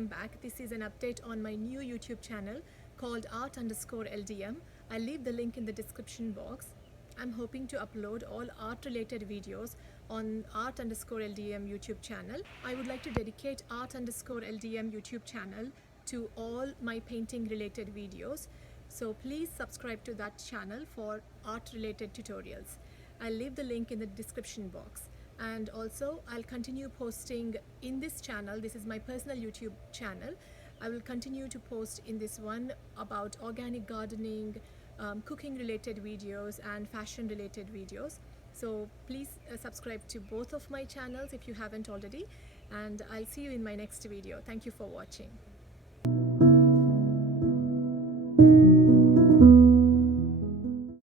welcome back. This is an update on my new YouTube channel called art_LDM. I'll leave the link in the description box. I'm hoping to upload all art related videos on art_LDM YouTube channel. I would like to dedicate art_LDM YouTube channel to all my painting related videos. So please subscribe to that channel for art related tutorials. I'll leave the link in the description box. And also I'll continue posting in this channel. This is my personal YouTube channel. I will continue to post in this one about organic gardening, cooking related videos and fashion related videos. So please subscribe to both of my channels if you haven't already, and I'll see you in my next video. Thank you for watching.